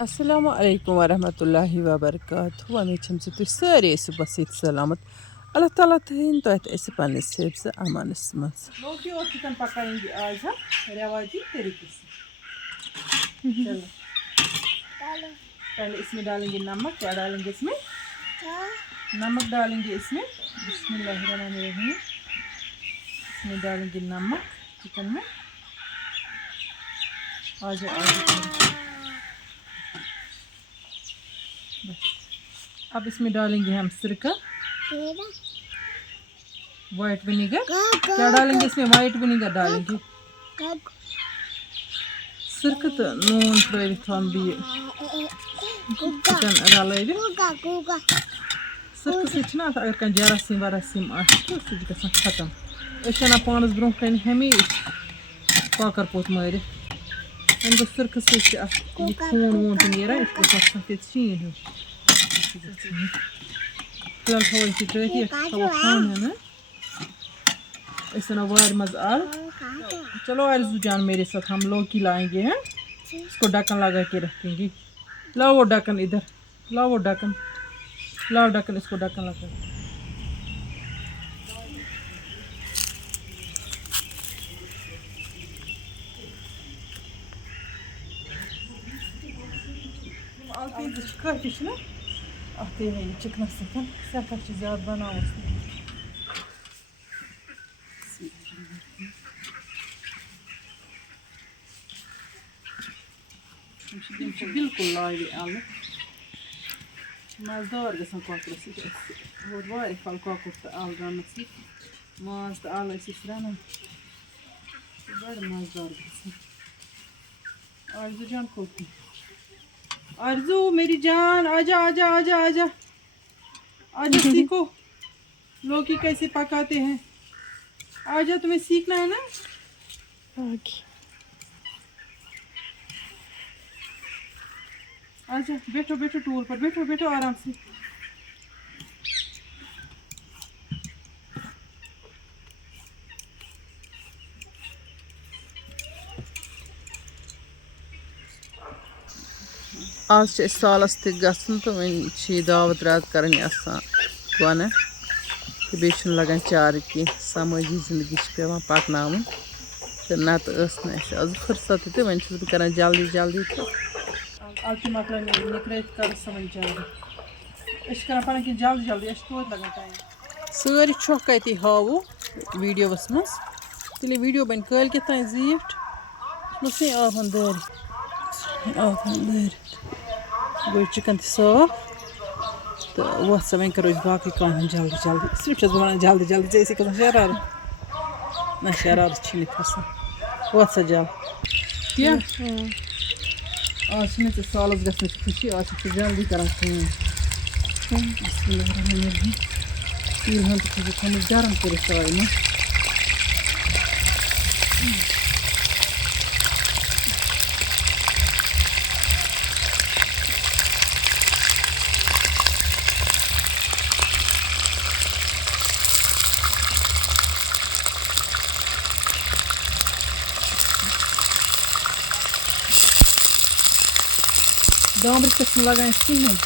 Assalamu alaikum warahmatullahi wabarakatuh. Ummid छम से तुम सारे सुबह से सलामत अल्लाह ताला तहन तो ऐसे पाने से अमान मज लोकी और चिकन पकाएंगे आज हम रवाजी तरीके से। चलो पहले इसमें डालेंगे नमक। क्या डालेंगे इसमें? नमक डालेंगे इसमें। बिस्मिल्लाहिर्रहमानिर्रहीम। इसमें डालेंगे नमक चिकन में। आज अब इसमें डालेंगे हम सिरका वाइट विनीगर। क्या डालेंगे इसमें? वाइट विनीगर डालेंगे। सिरका तो नून त्रित हम भी चिकन रल सिरका सना अगर कह जरासीम वरासीम तो सह खत्म। पानस ब्रो कन हमेशा कॉकर पोत मारित वह गो सिरका खून वून तो नीरान शीन हिं फिलहाल थो त्रित थो खान वार मज आल। चलो आरज़ू जान मेरे साथ हम लौकी लाएंगे हैं। इसको ढक्कन लगा के रखेंगे। लाओ वो ढक्कन इधर, लाओ वो ढक्कन, लाओ ढक्कन, इसको ढक्कन लगा। आते हैं चिकन सतन सखा ज्यादा बनाओ बिल्कुल लाइव आल मजदार ग कॉकर वार फल कॉकर तो आल रन माज तो आल रन बड़ मजदार आरज़ू जान कोकी। आरज़ू मेरी जान आजा आजा आजा आजा आजा सीखो लौकी कैसे पकाते हैं। आजा तुम्हें सीखना है ना। आजा बैठो बैठो टूल पर बैठो बैठो आराम से। आज सालस तो वन दावत रात कर वन तो बे लगान चार की समाजी जिंदगी पे पकना तो नत आज फुर्सत तो वन कर जल्दी जल्दी तो मकल निकल कर वन जल्दी कर पी जल्दी जल्दी तो लगान टाइम सारी छोक कति हावो वीडियोस मज तेल वीडियो बन कल के तान जीठ से आवन दार गो चिकन साफ तो वह सा वन करो बाकी काम जल्दी जल्दी सिर्फ वन जल्दी जल्दी ऐसे कर शरारत ना शरारत खसान वह सा जल क्या आज सालस गि खुशी आज जल्दी कर तीन हन तो गरम कर दामरस पे लगान कहें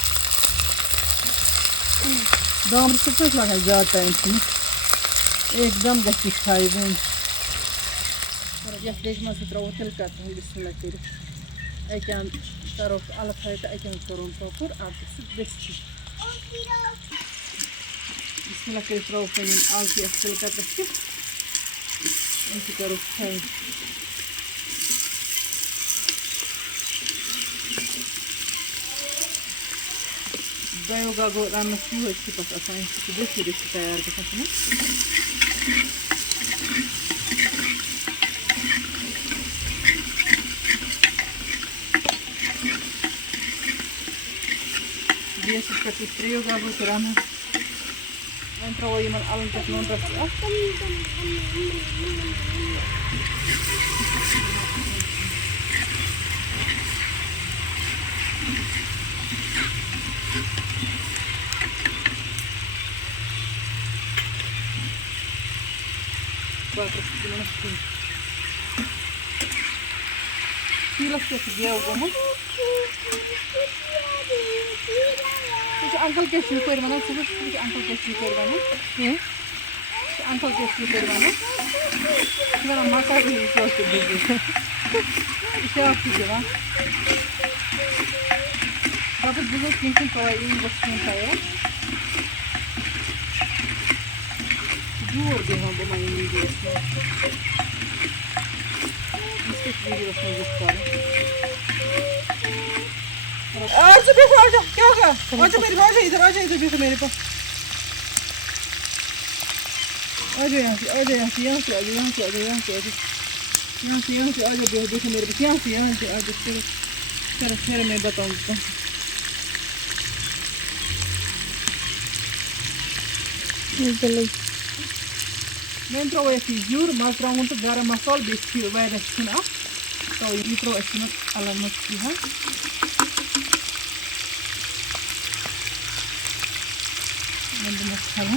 दामरस पे लगान ज्यादा टाइम एकदम गई खाई वन ये देश मज त्रो तिल कर बिस्मिल्लाह कर अकान करो अलग फ्राई तो अकान करो कोकुर अब बिस्मिल्लाह कर त्रो आल की तिल कर करो फ्राई दो गो रन पस देसी देसी तैयार ग गैस पे त्रो गो रन वो त्रो अलन पे नून रख Kilos gev gomuş. अंकल के शुरू कर बना सुबह अंकल के शुरू कर बना अंकल के शुरू कर बना मेरा माता भी सोच रही है क्या कीजिएगा अब बुजुर्ग किंतु तो ये वस्तु है दूर भी हम बनाएंगे वीडियो इसमें वीडियो में दिखता है आज देखो आजा क्या होगा आजा मेरे पास इधर देखो मेरे पास आजा यहाँ से आजा देखो मेरे पास यहाँ से आजा फिर मैं बताऊँगा मैं थोड़ा ऐसी जूर मसाला तो गरम मसाला बेचती हूँ वह रखती ना तो ये थोड़ा ऐसी ना अलग मच्छी है मैं मसाला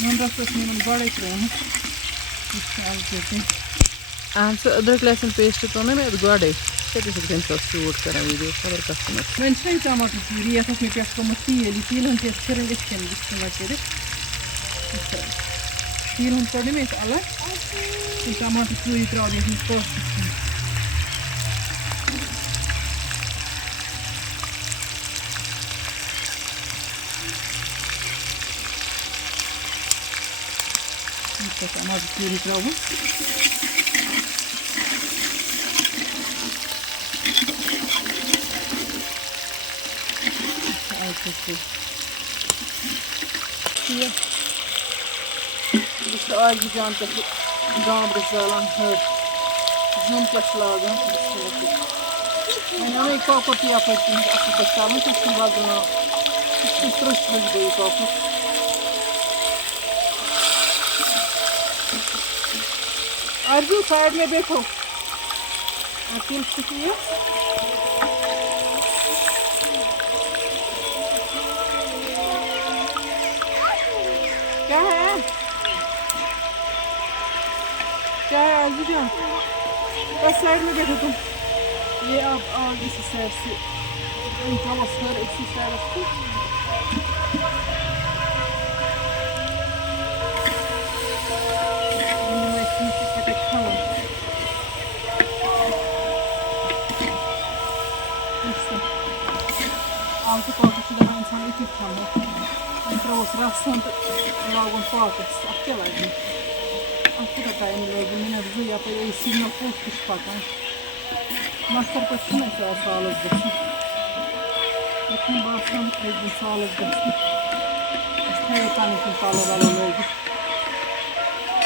मैं रस में मन बड़े कर रहा हूँ इसमें कहते हैं आज अदरक लहसुन पेस्ट तो ना मैं गड़े शूट कर वीडियो खबर कस्टमर मैं टमाटर प्यूरी ये में पे तील हम फिर तील हम पड़े में अलग टमाटर प्यूरी त्रा टमाटर प्यूरी त्रा आज जान तक गाँव गलान हट जुम पश लागान मैंने कोकुर पे अप बचावन तो त्रुश बज गई कोकुर अर्जू साइड में बैठो तिल शुक्रिया क्या है आजू जान बस साइड में बैठो तुम ये आप इस साइड से इनका वस्तर इसी साइड से आमचे पाकच इंसान इथे खाणं रोज रासन लागून पाकच अख्ख्या लागली अख्ख्या टाइम लगे मैंने जुया पे इसी में कुछ पकाएं मस्तर पर छुना चाहिए सालस गश्ती लेकिन बासन एक दिन सालस गश्ती इसमें पानी की पाला वाला लोग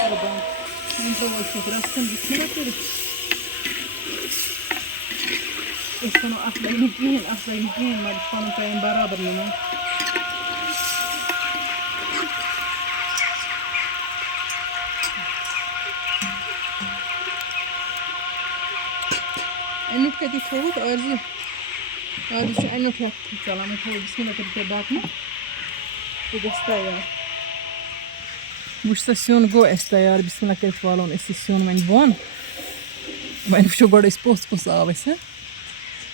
और बंद इंटर वैसे रासन दिखने तेरे इसको असला नहीं मत पानी टाइम बराबर नहीं अनिट कति थोक अर्जु अनिट चला मैं थोड़ी बिस्मिल्लाह करके बात में तो गस्ता यार मुझसे सियोन गो ऐसा यार बिस्मिल्लाह करके वालों ने इसी सियोन में बोन मैं वुचो गो इस पोस्ट को साव ऐसे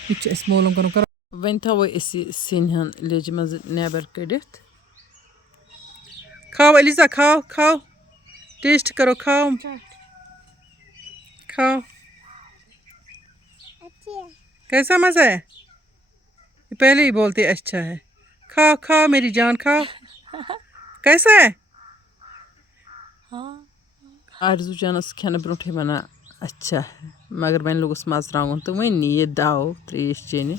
पिच इस मोलों का नुकर वन था वो इसी सिन्हन लेज मज नेबर कडित खाओ एलिजा खाओ टेस्ट करो खाओ कैसा मज़ा है ये पहले ही बोलते अच्छा है खाओ मेरी जान खाओ कैसा है आरजू जानस खाना ब्रोठे बना अच्छा है मगर वन लोग मज रावन तो वन ये दाव त्रेश चेन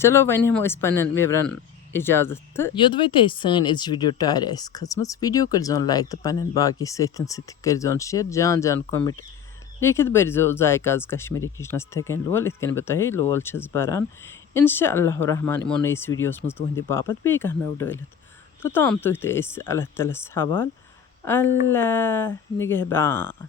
चलो वन हम पन्न वेवरन इजाजत तो योद वे सन इस वीडियो टार खचम वीडियो कर लाइक तो पन्न बाकी सतन कर शेयर जान कमेंट लिखित बरजो जायकाज कश्मीरी किचनस थेकन लोल इत बह तह लोल बरान इंशाअल्लाह रहमान इमो नईस वीडियोस मज तुहद बापत बे कह नव डालित तो ताम तुह अल्लाह ताला हवाल अल्लाह निगहबान।